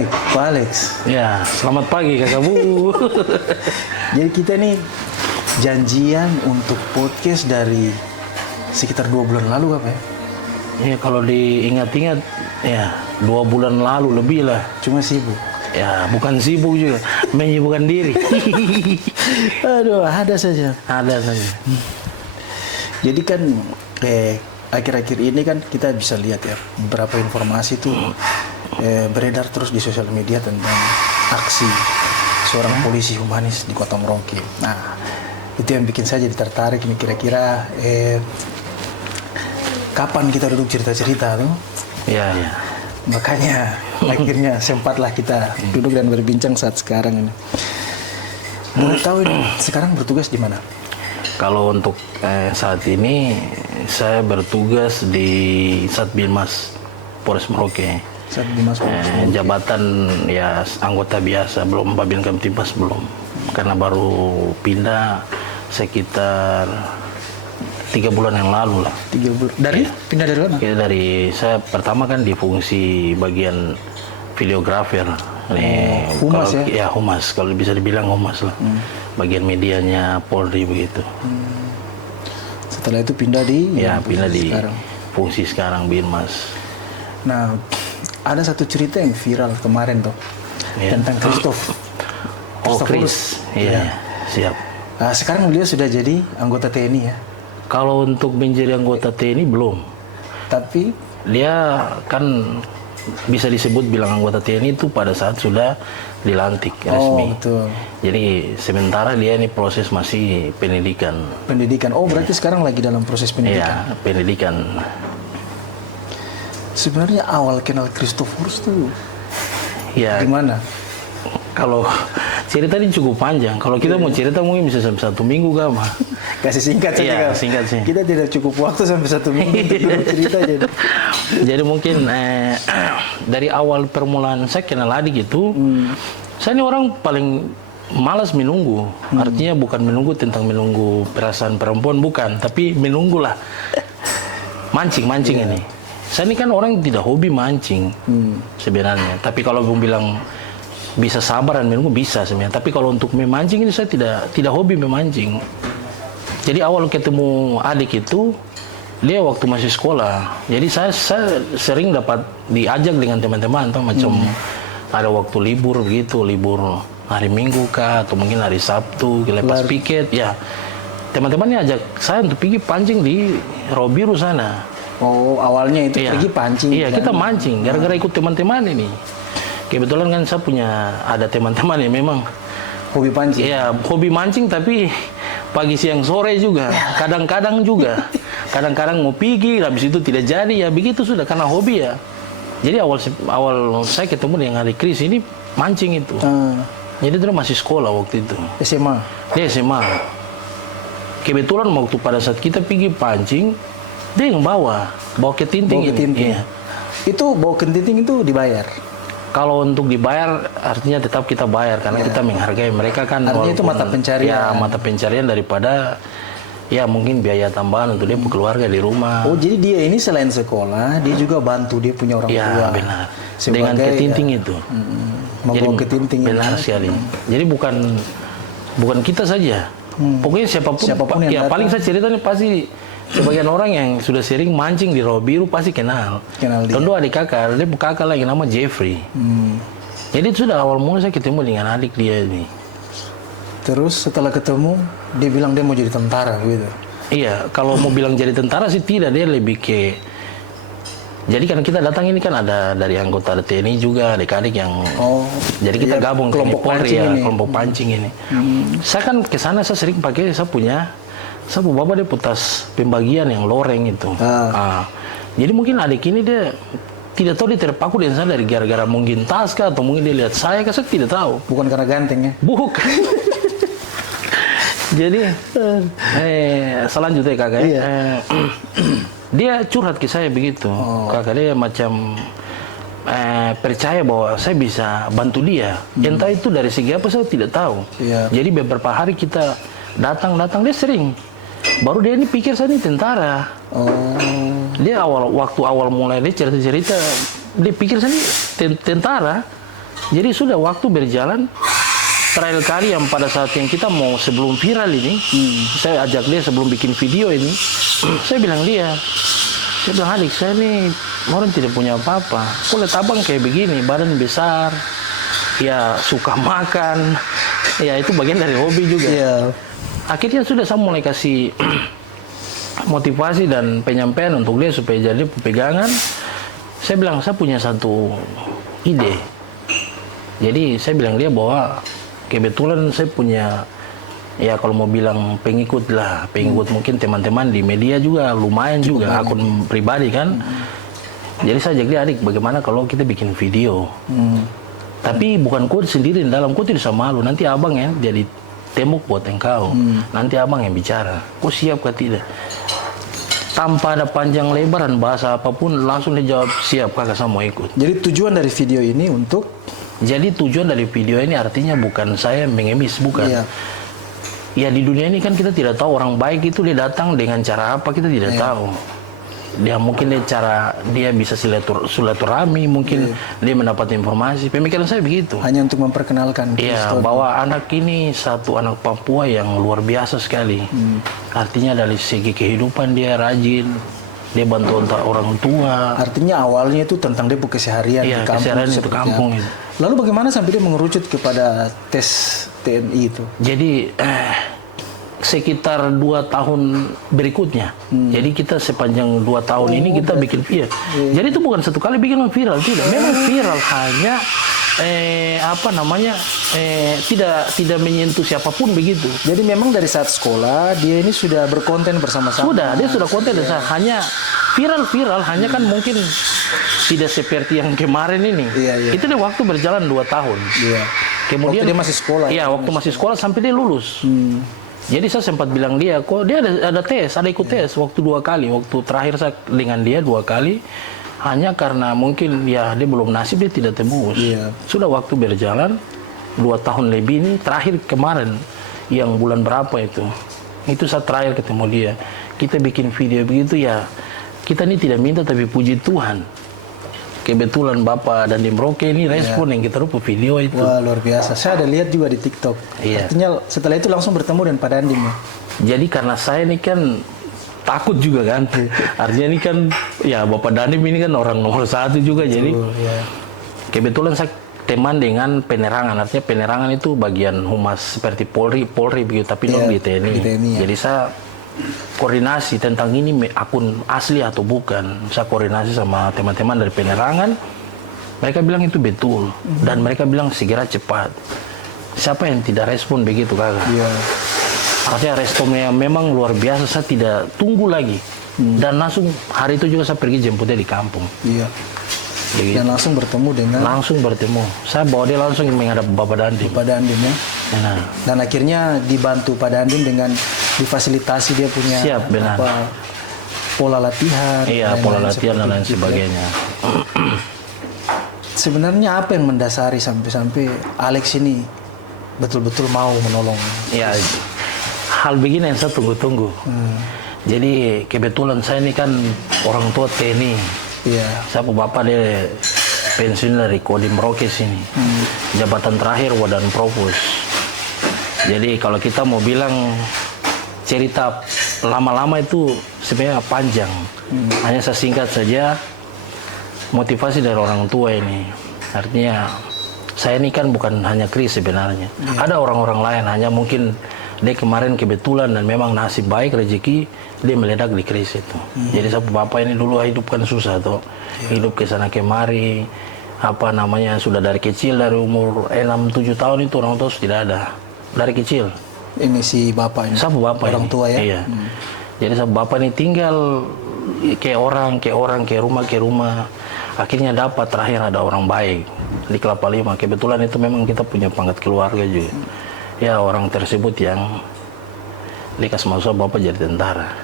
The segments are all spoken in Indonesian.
Baik, Pak Alex. Ya, selamat pagi Kakak Bu. Jadi kita nih janjian untuk podcast dari sekitar 2 bulan lalu apa ya? Ya, kalau diingat-ingat, ya 2 bulan lalu lebih lah. Cuma sibuk. Ya, bukan sibuk juga, menyibukkan diri. Aduh, ada saja. Ada saja. Jadi kan akhir-akhir ini kan kita bisa lihat ya beberapa informasi tuh beredar terus di sosial media tentang aksi seorang polisi humanis di Kota Merauke. Nah, itu yang bikin saya jadi tertarik nih kira-kira kapan kita duduk cerita-cerita tuh. Ya, ya. Makanya akhirnya sempatlah kita duduk dan berbincang saat sekarang ini. Boleh tahu ini sekarang bertugas di mana? Kalau untuk saat ini saya bertugas di Satbinmas Polres Merauke. Satbinmas Polres Merauke. Jabatan ya anggota biasa, belum Babin Kamtibmas belum. Karena baru pindah sekitar 3 bulan yang lalu lah. 3 bulan. Dari? Ya. Pindah dari mana? Ya, saya pertama kan di fungsi bagian videografer. Humas kalau, ya? Ya humas, kalau bisa dibilang humas lah. Bagian medianya Polri begitu. Setelah itu pindah di? Ya pindah di sekarang. fungsi sekarang Binmas. Nah, ada satu cerita yang viral kemarin tuh Ya. tentang Christoph. Oh Christophorus. Chris, iya siap. Nah, sekarang dia sudah jadi anggota TNI ya, Kalau untuk menjadi anggota TNI belum. tapi Dia kan bisa disebut bilang anggota TNI itu pada saat sudah dilantik resmi. betul. Jadi sementara dia ini proses masih pendidikan. Pendidikan. Oh, berarti sekarang lagi dalam proses pendidikan. Iya, pendidikan. Sebenarnya awal kenal Christophorus tuh Ya, gimana? kalau cerita ini cukup panjang. Kalau kita mau cerita mungkin bisa sampai 1 minggu kah, mah. Kasih singkat saja. Iya, Kak. singkat sih. Kita tidak cukup waktu sampai 1 minggu untuk cerita jadi. Jadi mungkin dari awal permulaan saya kenal adik itu, saya ini orang paling malas menunggu. Artinya bukan menunggu tentang menunggu perasaan perempuan, bukan. Tapi menunggulah. Mancing ini. Saya ini kan orang yang tidak hobi mancing sebenarnya. Tapi kalau mau bilang bisa sabar dan menunggu bisa sebenarnya. Tapi kalau untuk memancing ini saya tidak hobi memancing. Jadi awal ketemu adik itu dia waktu masih sekolah. Jadi saya sering dapat diajak dengan teman-teman atau macam ada waktu libur begitu, libur hari Minggu kah atau mungkin hari Sabtu lepas piket ya. Teman-temannya ajak saya untuk pergi pancing di Rawa Biru sana. Oh, awalnya itu Iya. pergi pancing. Iya, kan? kita mancing gara-gara ikut teman-teman ini. Kebetulan kan saya punya ada teman-teman yang memang Hobi pancing. iya, hobi mancing tapi pagi siang sore juga, kadang-kadang juga. Kadang-kadang mau pergi, habis itu tidak jadi ya begitu sudah karena hobi ya. Jadi awal saya ketemu dengan adik Chris ini mancing itu. Jadi dia masih sekolah waktu itu. SMA. Dia SMA. Kebetulan waktu pada saat kita pergi pancing, dia yang bawa ketinting. Bawa ketinting. Iya. Itu bawa ketinting itu dibayar. Kalau untuk dibayar artinya tetap kita bayar karena kita menghargai mereka kan. Artinya itu mata pencarian. Ya mata pencarian daripada ya mungkin biaya tambahan untuk dia keluarga di rumah. Oh, jadi dia ini selain sekolah, dia juga bantu dia punya orang Ya tua. benar. Sebagai, Dengan ketinting itu. membawa ketinting. Benar sekali. Jadi bukan kita saja. Pokoknya siapapun yang ya datang. paling saya cerita nih pasti sebagian orang yang sudah sering mancing di Rawa Biru pasti kenal. Kenal dia. Tentu adik kakak, dia kakak lagi nama Jeffrey. Jadi itu sudah awal mula saya ketemu dengan adik dia ini. Terus setelah ketemu, dia bilang dia mau jadi tentara gitu. Iya, kalau mau bilang jadi tentara sih tidak, dia lebih ke. Jadi kan kita datang ini kan ada dari anggota TNI juga, adik-adik yang. Oh. Jadi kita iya, gabung ke kelompok Polri pancing ya, ini. kelompok pancing ini. Saya kan ke sana saya sering pakai saya punya bapak dia putas pembagian yang loreng itu. Jadi mungkin adik ini dia tidak tahu dia terpaku dengan saya dari gara-gara mungkin tas kah atau mungkin dia lihat saya tidak tahu. Bukan karena ganteng ya? Bukan. Jadi selanjutnya kakak Iya. dia curhat ke saya begitu. Kakak dia macam percaya bahwa saya bisa bantu dia. Entah itu dari segi apa saya tidak tahu. Iya. Jadi beberapa hari kita datang dia sering. Baru dia ini pikir saya ini tentara. Dia waktu awal mulai dia cerita dia pikir saya ini tentara. Jadi sudah waktu berjalan, terakhir kali yang pada saat yang kita mau sebelum viral ini, saya ajak dia sebelum bikin video ini, saya bilang adik saya nih orang tidak punya apa-apa, kok lihat abang kayak begini, badan besar, ya suka makan, ya itu bagian dari hobi juga. Akhirnya sudah saya mulai kasih motivasi dan penyampaian untuk dia supaya jadi pegangan. Saya bilang saya punya satu ide. Jadi saya bilang dia bahwa kebetulan saya punya, ya kalau mau bilang pengikut mungkin teman-teman di media juga lumayan juga, akun pribadi kan. Jadi saya ajak dia, adik bagaimana kalau kita bikin video. Tapi bukan kau sendiri dalam, kau tidak sama malu, nanti abang ya jadi tembok buat engkau. Nanti abang yang bicara, kau siap kah tidak? Tanpa ada panjang lebaran bahasa apapun, langsung dia jawab siap, kakak saya mau ikut. Jadi tujuan dari video ini untuk? Jadi tujuan dari video ini artinya bukan saya mengemis, bukan. Ya di dunia ini kan kita tidak tahu orang baik itu dia datang dengan cara apa, kita tidak tahu. Dia mungkin dia bisa silaturahmi, mungkin dia mendapat informasi. Pemikiran saya begitu. Hanya untuk memperkenalkan. Iya, bahwa anak ini satu anak Papua yang luar biasa sekali. Artinya dari segi kehidupan dia rajin, dia bantu orang tua. Artinya awalnya itu tentang dia keseharian di kampung. Keseharian itu kampung itu. Lalu bagaimana sampai dia mengerucut kepada tes TNI itu? Jadi sekitar 2 tahun berikutnya. Jadi kita sepanjang 2 tahun ini kita bikin video. Jadi itu bukan satu kali bikin viral, tidak. Memang viral, hanya tidak menyentuh siapapun begitu. Jadi memang dari saat sekolah dia ini sudah berkonten bersama-sama. Dia sudah konten hanya viral, hanya kan mungkin tidak seperti yang kemarin ini. Itu dia waktu berjalan 2 tahun. Kemudian waktu dia masih sekolah. Iya, waktu masih sekolah sampai dia lulus. Jadi saya sempat bilang dia, kok dia ada ikut tes waktu 2 kali. Waktu terakhir saya dengan dia 2 kali, hanya karena mungkin ya dia belum nasib, dia tidak tembus. Sudah waktu berjalan 2 tahun lebih ini, terakhir kemarin yang bulan berapa itu saya terakhir ketemu dia. Kita bikin video begitu ya, kita ini tidak minta tapi puji Tuhan. Kebetulan Bapak dan Roke ini respon yang kita rupa video itu. Wah, luar biasa. Saya ada lihat juga di TikTok. Artinya setelah itu langsung bertemu dengan Pak Dandim ya? Jadi karena saya ini kan takut juga kan. Artinya ini kan ya Bapak Dandim ini kan orang nomor 1 juga. Jadi kebetulan saya teman dengan penerangan. Artinya penerangan itu bagian humas seperti Polri begitu, tapi di TNI. Jadi saya koordinasi tentang ini akun asli atau bukan. Saya koordinasi sama teman-teman dari penerangan. Mereka bilang itu betul. Dan mereka bilang segera cepat. Siapa yang tidak respon begitu kakak? Artinya responnya memang luar biasa. Saya tidak tunggu lagi. Dan langsung hari itu juga saya pergi jemput dia di kampung. Dan langsung bertemu dengan? Langsung bertemu. Saya bawa dia langsung menghadap Bapak Dandim. Bapak Dandim ya? Dan akhirnya dibantu Pak Dandim dengan difasilitasi dia punya pola latihan. Pola latihan dan lain sebagainya. Sebenarnya apa yang mendasari sampai Alex ini betul-betul mau menolong? Ya, hal begini yang saya tunggu-tunggu. Jadi kebetulan saya ini kan orang tua TNI. Saya bapak dia pensiun dari Kodim Roke sini. Jabatan terakhir Wadan Provos. Jadi kalau kita mau bilang cerita lama-lama itu sebenarnya panjang. Hanya saya singkat saja, motivasi dari orang tua ini. Artinya saya ini kan bukan hanya kris sebenarnya. Ada orang-orang lain, hanya mungkin dia kemarin kebetulan dan memang nasib baik, rezeki, dia meledak di kris itu. Jadi saya bapak ini dulu hidup kan susah tuh. Hidup ke sana kemari, sudah dari kecil, dari umur 6-7 tahun itu orang tua tidak ada. Dari kecil. Ini si bapak ini? Sapu bapak orang ini. tua ya? Iya. Jadi sapu bapak ini tinggal ke rumah. Akhirnya dapat terakhir ada orang baik di Kelapa Lima. Kebetulan itu memang kita punya pangkat keluarga juga. Ya orang tersebut yang dikasih masuk bapak jadi tentara.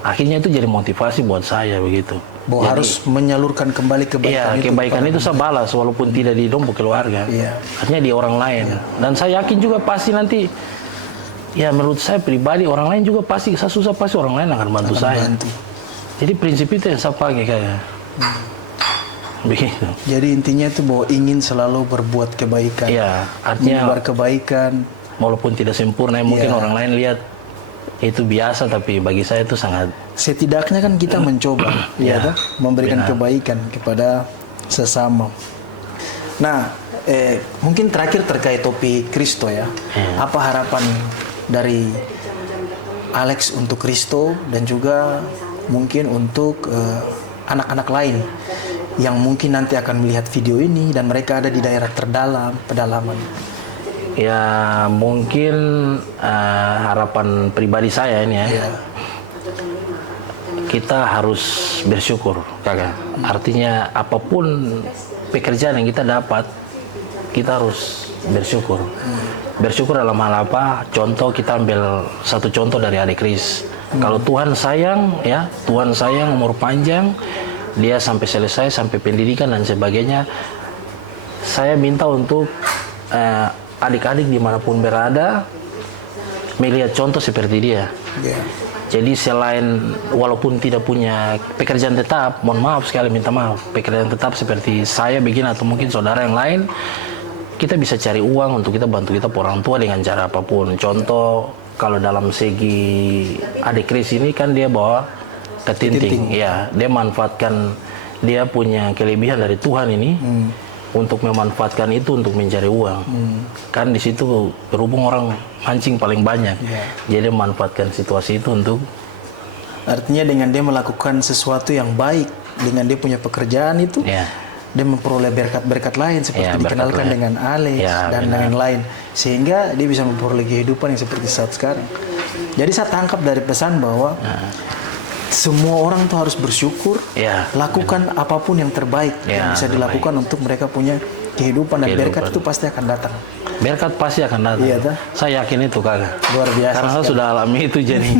Akhirnya itu jadi motivasi buat saya begitu. Bahwa harus menyalurkan kembali kebaikan itu. Kebaikan itu saya balas walaupun tidak di dompet keluarga. Artinya di orang lain. Dan saya yakin juga pasti nanti, ya menurut saya pribadi orang lain juga pasti, saya susah pasti orang lain akan bantu saya. Jadi prinsip itu yang saya pakai kayak. Begitu. Jadi intinya itu bahwa ingin selalu berbuat kebaikan, Ya, artinya menyebar kebaikan. walaupun tidak sempurna, mungkin Iya. orang lain lihat itu biasa, tapi bagi saya itu sangat Setidaknya kan kita mencoba, Ya, ya, memberikan benar. kebaikan kepada sesama. Nah, mungkin terakhir terkait topik Kristo ya. Apa harapan dari Alex untuk Kristo dan juga mungkin untuk anak-anak lain yang mungkin nanti akan melihat video ini dan mereka ada di daerah pedalaman. ya mungkin harapan pribadi saya ini ya. Ya, Kita harus bersyukur, kakak. Artinya apapun pekerjaan yang kita dapat, kita harus bersyukur. Bersyukur dalam hal apa? Contoh, kita ambil satu contoh dari adik Kris. Kalau Tuhan sayang, ya Tuhan sayang, umur panjang, dia sampai selesai, sampai pendidikan dan sebagainya. Saya minta untuk adik-adik dimanapun berada melihat contoh seperti dia. ya, Jadi selain walaupun tidak punya pekerjaan tetap, mohon maaf sekali, minta maaf, pekerjaan tetap seperti saya begini atau mungkin saudara yang lain, kita bisa cari uang untuk kita bantu kita orang tua dengan cara apapun. Contoh, kalau dalam segi adik Kris ini kan dia bawa ketinting, ya dia manfaatkan, dia punya kelebihan dari Tuhan ini untuk memanfaatkan itu untuk mencari uang. Kan di situ berhubung orang mancing paling banyak, jadi memanfaatkan situasi itu untuk artinya dengan dia melakukan sesuatu yang baik, dengan dia punya pekerjaan itu, ya. dia memperoleh berkat-berkat lain seperti Ya, berkat dikenalkan lain. dengan Alex Ya, dan benar. lain-lain, sehingga dia bisa memperoleh kehidupan yang seperti saat sekarang. Jadi saya tangkap dari pesan bahwa semua orang tuh harus bersyukur, Ya, lakukan apapun yang terbaik yang Ya, bisa terbaik. dilakukan untuk mereka punya kehidupan dan berkat Kehidupan. itu pasti akan datang. berkat pasti akan datang. Iya, toh? Saya yakin itu, kakak. Luar biasa Karena saya sekali. sudah alami itu, jadi